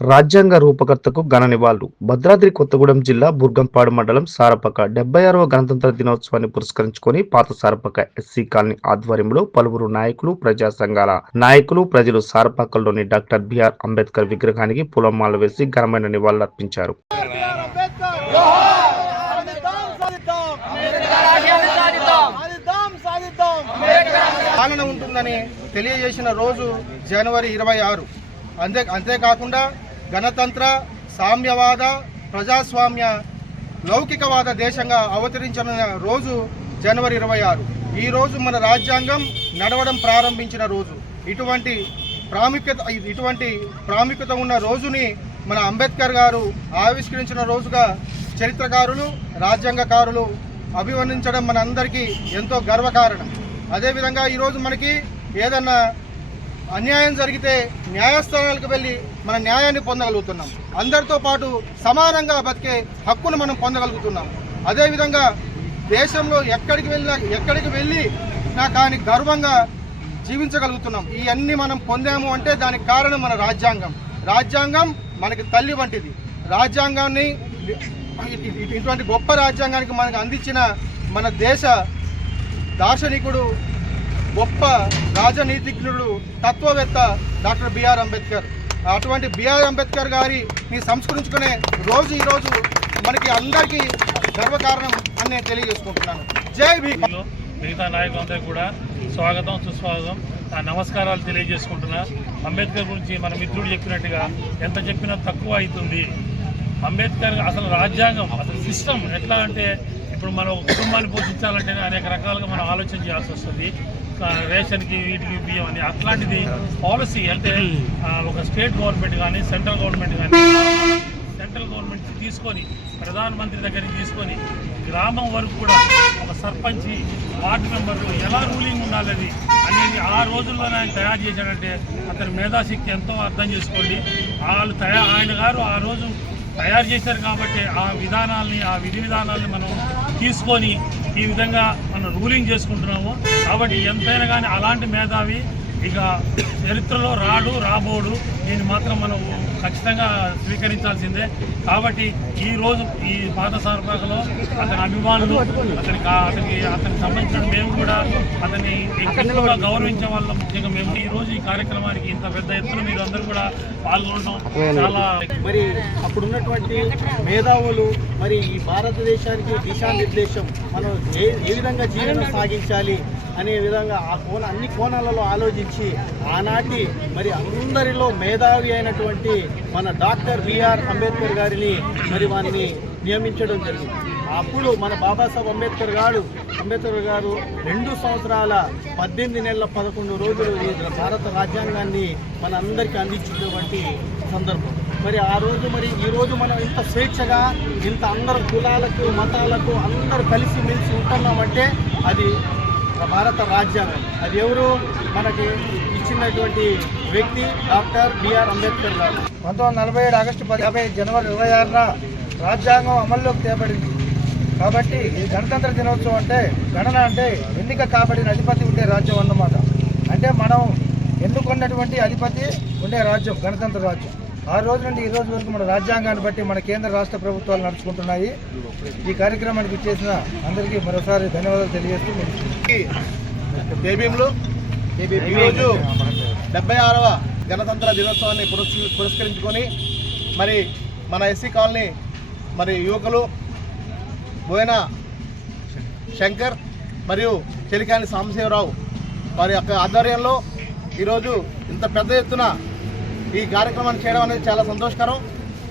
రాజ్యాంగ రూపకర్తకు ఘన నివాళులు. భద్రాద్రి కొత్తగూడెం జిల్లా బుర్గంపాడు మండలం సారపక డెబ్బై ఆరవ గణతంత్ర దినోత్సవాన్ని పురస్కరించుకొని పాత సారపక ఎస్సీ కాలనీ ఆధ్వర్యంలో పలువురు నాయకులు ప్రజా సంఘాల నాయకులు ప్రజలు సారపకలోని డాక్టర్ బిఆర్ అంబేద్కర్ విగ్రహానికి పూలమాలలు వేసి ఘనమైన నివాళులర్పించారు అర్పించారు. పాలన ఉంటుందని తెలియజేసిన రోజు జనవరి ఇరవై ఆరు. అంతే అంతేకాకుండా గణతంత్ర సామ్యవాద ప్రజాస్వామ్య లౌకికవాద దేశంగా అవతరించిన రోజు జనవరి ఇరవై ఆరు. ఈరోజు మన రాజ్యాంగం నడవడం ప్రారంభించిన రోజు. ఇటువంటి ప్రాముఖ్యత ఇటువంటి ప్రాముఖ్యత ఉన్న రోజుని మన అంబేద్కర్ గారు ఆవిష్కరించిన రోజుగా చరిత్రకారులు రాజ్యాంగకారులు అభివర్ణించడం మన అందరికీ ఎంతో గర్వకారణం. అదేవిధంగా ఈరోజు మనకి ఏదన్నా అన్యాయం జరిగితే న్యాయస్థానాలకు వెళ్ళి మన న్యాయాన్ని పొందగలుగుతున్నాం. అందరితో పాటు సమానంగా బతికే హక్కును మనం పొందగలుగుతున్నాం. అదేవిధంగా దేశంలో ఎక్కడికి వెళ్ళినా ఎక్కడికి వెళ్ళి నా కానీ గర్వంగా జీవించగలుగుతున్నాం. ఇవన్నీ మనం పొందాము అంటే దానికి కారణం మన రాజ్యాంగం. రాజ్యాంగం మనకి తల్లి వంటిది. రాజ్యాంగాన్ని ఇటువంటి గొప్ప రాజ్యాంగానికి మనకు అందించిన మన దేశ దార్శనికుడు గొప్ప రాజనీతిజ్ఞుడు తత్వవేత్త డాక్టర్ బిఆర్ అంబేద్కర్. అటువంటి బిఆర్ అంబేద్కర్ గారిని సంస్కరించుకునే రోజు ఈరోజు మనకి అందరికీ గర్వకారణం అని నేను తెలియజేసుకుంటున్నాను. జై భీమ్. మిగతా నాయకులందరికీ కూడా స్వాగతం సుస్వాగతం. నా నమస్కారాలు తెలియజేసుకుంటున్నా. అంబేద్కర్ గురించి మన మిత్రుడు చెప్పినట్టుగా ఎంత చెప్పినా తక్కువ అవుతుంది. అంబేద్కర్ అసలు రాజ్యాంగం అసలు సిస్టమ్ ఎట్లా అంటే ఇప్పుడు మనం కుటుంబాన్ని పోషించాలంటే అనేక రకాలుగా మనం ఆలోచన చేయాల్సి వస్తుంది. రేషన్కి వీటికి బియ్యం అని అట్లాంటిది పాలసీ అంటే ఒక స్టేట్ గవర్నమెంట్ కానీ సెంట్రల్ గవర్నమెంట్ కానీ సెంట్రల్ గవర్నమెంట్ తీసుకొని ప్రధానమంత్రి దగ్గరికి తీసుకొని గ్రామం వరకు కూడా ఒక సర్పంచ్ వార్డు మెంబర్లు ఎలా రూలింగ్ ఉండాలని అనేది ఆ రోజుల్లోనే ఆయన తయారు చేశాడంటే అతని మేధాశక్తి ఎంతో అర్థం చేసుకోండి. వాళ్ళు తయారు ఆయన గారు ఆ రోజు తయారు చేశారు కాబట్టి ఆ విధానాల్ని ఆ విధి విధానాల్ని మనం తీసుకొని ఈ విధంగా మనం రూలింగ్ చేసుకుంటున్నాము. కాబట్టి ఎంతైనా కానీ అలాంటి మేధావి ఇక చరిత్రలో రాడు రాబోడు దీన్ని మాత్రం మనం ఖచ్చితంగా స్వీకరించాల్సిందే. కాబట్టి ఈ రోజు ఈ పాత సార్పాకలో అతని అభిమానులు అతని కా- అతనికి అతనికి సంబంధించిన మేము కూడా అతన్ని ఎక్కువగా గౌరవించే వాళ్ళం. ముఖ్యంగా మేము ఈ రోజు ఈ కార్యక్రమానికి ఇంత పెద్ద ఎత్తున మీరు అందరూ కూడా పాల్గొనడం చాలా మరి అప్పుడున్నటువంటి మేధావులు మరి ఈ భారతదేశానికి దిశానిర్దేశం మనం ఏ విధంగా జీవనం సాగించాలి? అనే విధంగా ఆ కోణ అన్ని కోణాలలో ఆలోచించి ఆనాటి మరి అందరిలో మేధావి అయినటువంటి మన డాక్టర్ బిఆర్ అంబేద్కర్ గారిని మరి వారిని నియమించడం జరిగింది. అప్పుడు మన బాబాసాహెబ్ అంబేద్కర్ గారు అంబేద్కర్ గారు రెండు సంవత్సరాల పద్దెనిమిది నెలల పదకొండు రోజులు ఈ భారత రాజ్యాంగాన్ని మన అందరికీ అందించినటువంటి సందర్భం. మరి ఆ రోజు మరి ఈరోజు మనం ఇంత స్వేచ్ఛగా ఇంత అందరు కులాలకు మతాలకు అందరూ కలిసి మెలిసి ఉంటున్నామంటే అది భారత రాజ్యాంగం. అది ఎవరు? మనకి ఇచ్చినటువంటి వ్యక్తి డాక్టర్ బిఆర్ అంబేద్కర్ గారు. పంతొమ్మిది నలభై ఏడు ఆగస్టు పది యాభై జనవరి ఇరవై ఆరున రాజ్యాంగం అమల్లోకి తేబడింది. కాబట్టి ఈ గణతంత్ర దినోత్సవం అంటే గణన అంటే ఎన్నిక కాబడిన అధిపతి ఉండే రాజ్యం అన్నమాట. అంటే మనం ఎన్నుకున్నటువంటి అధిపతి ఉండే రాజ్యం గణతంత్ర రాజ్యం. ఆ రోజు నుండి ఈ రోజు వరకు మన రాజ్యాంగాన్ని బట్టి మన కేంద్ర రాష్ట్ర ప్రభుత్వాలు నడుచుకుంటున్నాయి ఈ కార్యక్రమానికి ఇచ్చేసిన అందరికీ మరోసారి ధన్యవాదాలు తెలియజేస్తూ ముగిస్తున్నాను. ఈరోజు డెబ్బై ఆరవ గణతంత్ర దినోత్సవాన్ని పురస్కరించుకొని మరి మన ఎస్సీ కాలనీ మరి యువకులు బోయన శంకర్ మరియు చెలికాని సాంబశివరావు వారి యొక్క ఆధ్వర్యంలో ఈరోజు ఇంత పెద్ద ఎత్తున ఈ కార్యక్రమాన్ని చేయడం అనేది చాలా సంతోషకరం.